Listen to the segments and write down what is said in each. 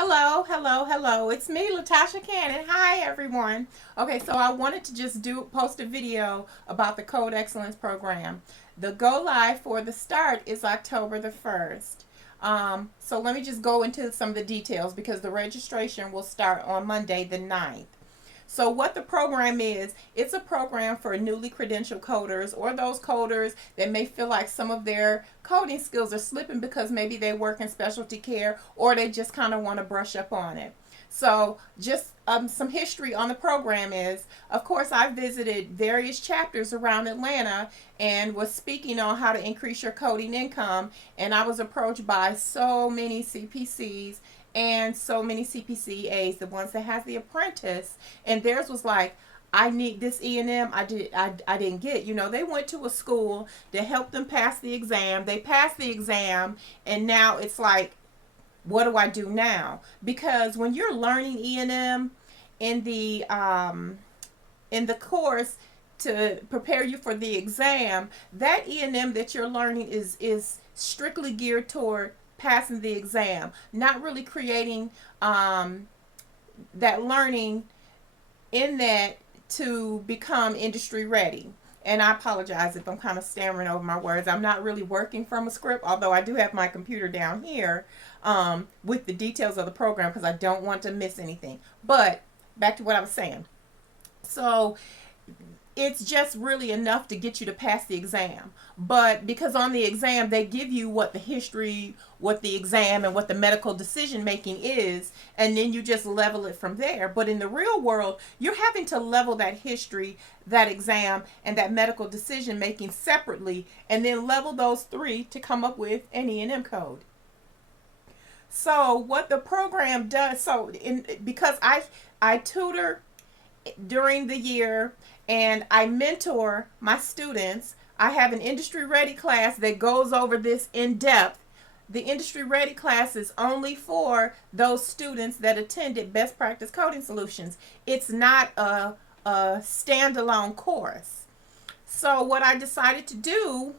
Hello, hello, hello. It's me, Latasha Cannon. Hi, everyone. Okay, so I wanted to just post a video about the Code Excellence Program. The go live for the start is October the 1st. So let me just go into some of the details because the registration will start on Monday the 9th. So what the program is, it's a program for newly credentialed coders or those coders that may feel like some of their coding skills are slipping because maybe they work in specialty care or they just kind of want to brush up on it. So just some history on the program is, of course, I visited various chapters around Atlanta and was speaking on how to increase your coding income. And I was approached by so many CPCs and so many CPCAs, the ones that has the apprentice, and theirs was like, I need this E&M. I didn't get. They went to a school to help them pass the exam. They passed the exam, and now it's like, what do I do now? Because when you're learning E&M in the course to prepare you for the exam, that E&M that you're learning is strictly geared toward passing the exam, not really creating that learning in that to become industry ready. And I apologize if I'm kind of stammering over my words. I'm not really working from a script, although I do have my computer down here with the details of the program because I don't want to miss anything. But back to what I was saying. So it's just really enough to get you to pass the exam. But because on the exam, they give you what the history, what the exam, and what the medical decision making is, and then you just level it from there. But in the real world, you're having to level that history, that exam, and that medical decision making separately, and then level those three to come up with an E&M code. So what the program does, because I tutor during the year and I mentor my students. I have an industry ready class that goes over this in depth. The industry ready class is only for those students that attended Best Practice Coding Solutions. It's not a standalone course. So what I decided to do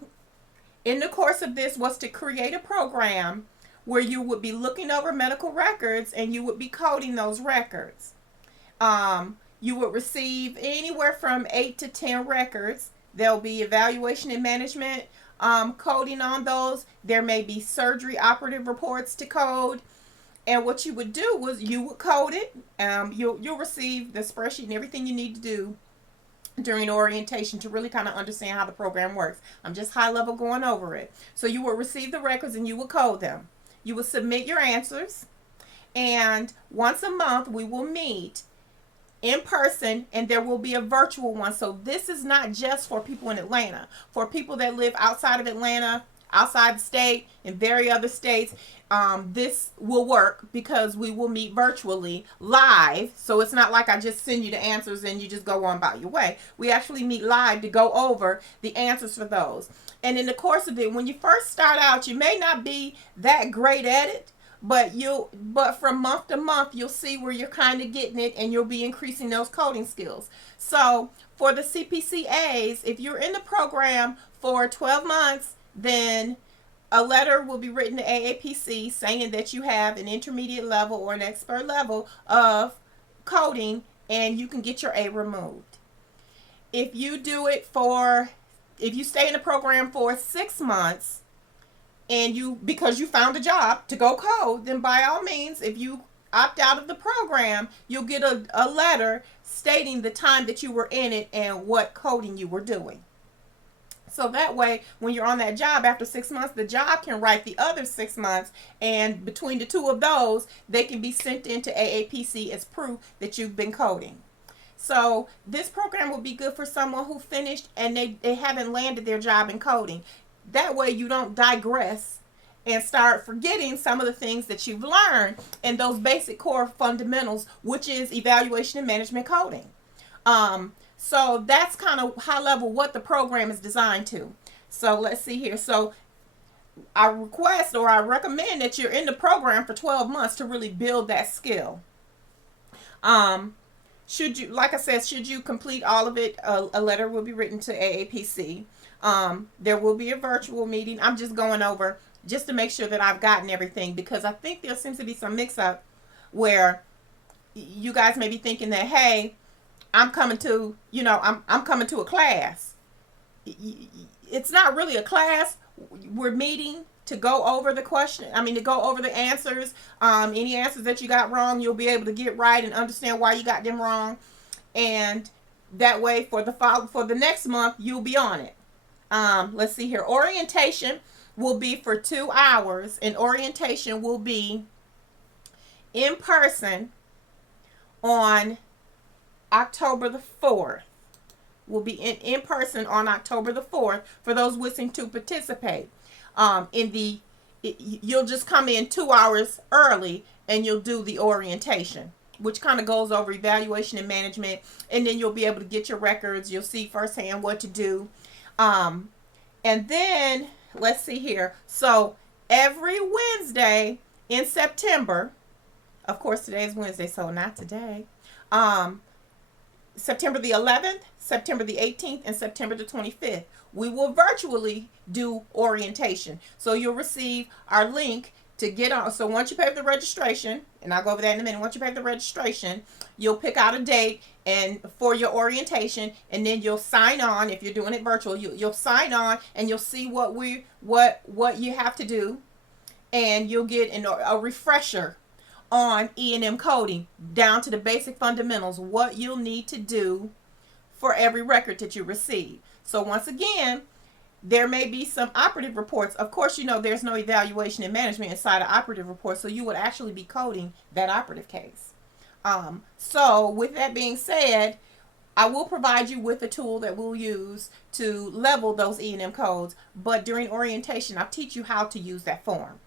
in the course of this was to create a program where you would be looking over medical records and you would be coding those records. You would receive anywhere from 8 to 10 records. There'll be evaluation and management coding on those. There may be surgery operative reports to code. And what you would do was you would code it. You'll receive the spreadsheet and everything you need to do during orientation to really kind of understand how the program works. I'm just high level going over it. So you will receive the records and you will code them. You will submit your answers. And once a month we will meet in person, and there will be a virtual one. So this is not just for people in Atlanta. For people that live outside of Atlanta, outside the state, in various other states, this will work because we will meet virtually live. So it's not like I just send you the answers and you just go on about your way. We actually meet live to go over the answers for those. And in the course of it, when you first start out, you may not be that great at it, but from month to month you'll see where you're kind of getting it and you'll be increasing those coding skills. So for the CPCAs, if you're in the program for 12 months, then a letter will be written to AAPC saying that you have an intermediate level or an expert level of coding and you can get your A removed. If you stay in the program for 6 months, and because you found a job to go code, then by all means, if you opt out of the program, you'll get a letter stating the time that you were in it and what coding you were doing. So that way, when you're on that job after 6 months, the job can write the other 6 months, and between the two of those, they can be sent into AAPC as proof that you've been coding. So this program will be good for someone who finished and they haven't landed their job in coding. That way you don't digress and start forgetting some of the things that you've learned in those basic core fundamentals, which is evaluation and management coding. So that's kind of high level what the program is designed to. So let's see here. So I request or I recommend that you're in the program for 12 months to really build that skill. Should you complete all of it, a letter will be written to AAPC. There will be a virtual meeting. I'm just going over just to make sure that I've gotten everything because I think there seems to be some mix up where you guys may be thinking that, hey, I'm coming to, I'm coming to a class. It's not really a class. We're meeting to go over the question. I mean, to go over the answers. Any answers that you got wrong, you'll be able to get right and understand why you got them wrong. And that way, for the next month, you'll be on it. Let's see here. Orientation will be for 2 hours, and orientation will be in person on October the 4th. Will be in person on October the 4th for those wishing to participate. You'll just come in 2 hours early and you'll do the orientation, which kind of goes over evaluation and management, and then you'll be able to get your records. You'll see firsthand what to do. And then let's see here. So every Wednesday in September, of course today is Wednesday, so not today. September the 11th, September the 18th, and September the 25th, we will virtually do orientation. So you'll receive our link to get on. So once you pay for the registration, and I'll go over that in a minute, once you pay for the registration, you'll pick out a date and for your orientation, and then you'll sign on. If you're doing it virtual, you'll sign on, and you'll see what you have to do, and you'll get a refresher on E&M coding down to the basic fundamentals, what you'll need to do for every record that you receive. So once again, there may be some operative reports. Of course, there's no evaluation and management inside of operative reports, so you would actually be coding that operative case. So with that being said, I will provide you with a tool that we'll use to level those E&M codes, but during orientation, I'll teach you how to use that form.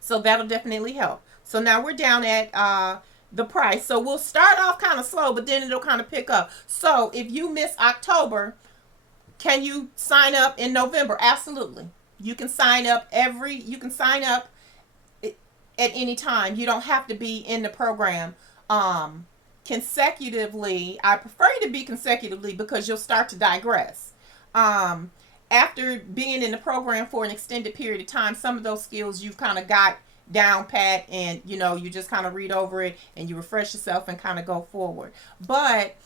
So that'll definitely help. So now we're down at the price. So we'll start off kind of slow, but then it'll kind of pick up. So if you miss October, can you sign up in November? Absolutely. You can sign up at any time. You don't have to be in the program consecutively. I prefer you to be consecutively because you'll start to digress. After being in the program for an extended period of time, some of those skills you've kind of got down pat, and you just kind of read over it and you refresh yourself and kind of go forward. But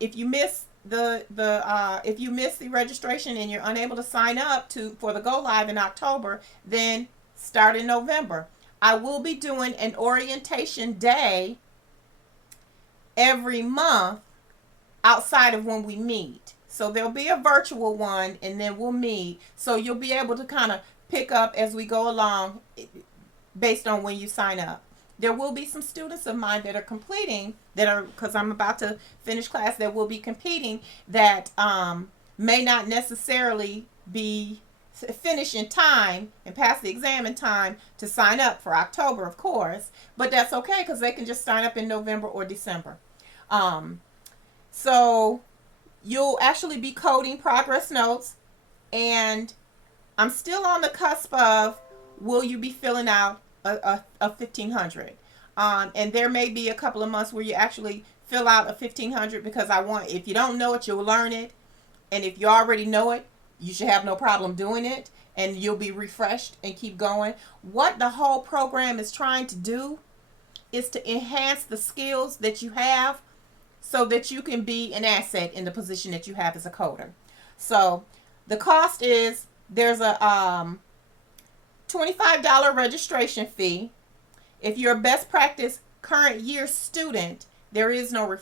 if you miss if you miss the registration and you're unable to sign up for the go live in October, then start in November. I will be doing an orientation day every month outside of when we meet. So there'll be a virtual one, and then we'll meet. So you'll be able to kind of pick up as we go along based on when you sign up. There will be some students of mine that are completing, because I'm about to finish class, that will be competing, that may not necessarily be finish in time and pass the exam in time to sign up for October, of course. But that's okay, because they can just sign up in November or December. So you'll actually be coding progress notes, and I'm still on the cusp of, will you be filling out a 1500? And there may be a couple of months where you actually fill out a 1500, because if you don't know it, you'll learn it. And if you already know it, you should have no problem doing it, and you'll be refreshed and keep going. What the whole program is trying to do is to enhance the skills that you have so that you can be an asset in the position that you have as a coder. So the cost is, there's a $25 registration fee. If you're a best practice current year student, there is no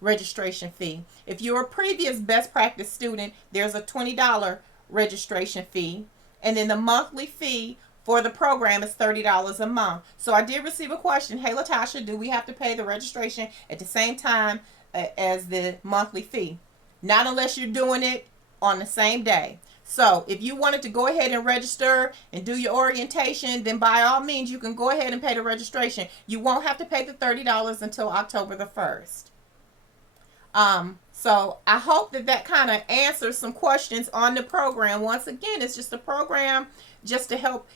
registration fee. If you're a previous best practice student, there's a $20 registration fee, and then the monthly fee for the program is $30 a month. So I did receive a question, hey Latasha, do we have to pay the registration at the same time as the monthly fee? Not unless you're doing it on the same day. So if you wanted to go ahead and register and do your orientation, then by all means you can go ahead and pay the registration. You won't have to pay the $30 until October the 1st. So I hope that kind of answers some questions on the program. Once again, it's just a program just to help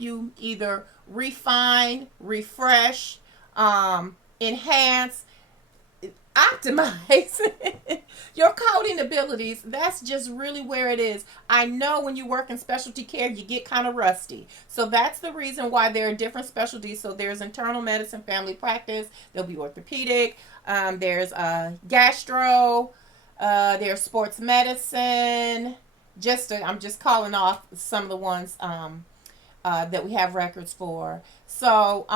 you either refine, refresh, enhance optimize your coding abilities. That's just really where it is. I know when you work in specialty care, you get kind of rusty. So that's the reason why there are different specialties. So there's internal medicine, family practice, there'll be orthopedic, there's gastro, there's sports medicine. I'm just calling off some of the ones that we have records for. So,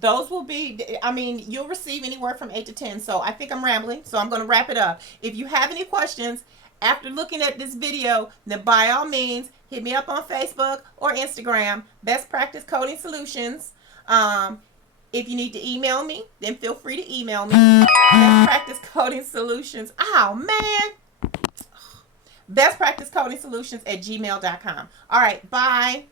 those will be, I mean, you'll receive anywhere from 8 to 10. So I think I'm rambling, so I'm going to wrap it up. If you have any questions after looking at this video, then by all means hit me up on Facebook or Instagram, Best Practice Coding Solutions. If you need to email me, then feel free to email me. Best Practice Coding Solutions, oh man, Best Practice Coding Solutions at gmail.com. All right, bye.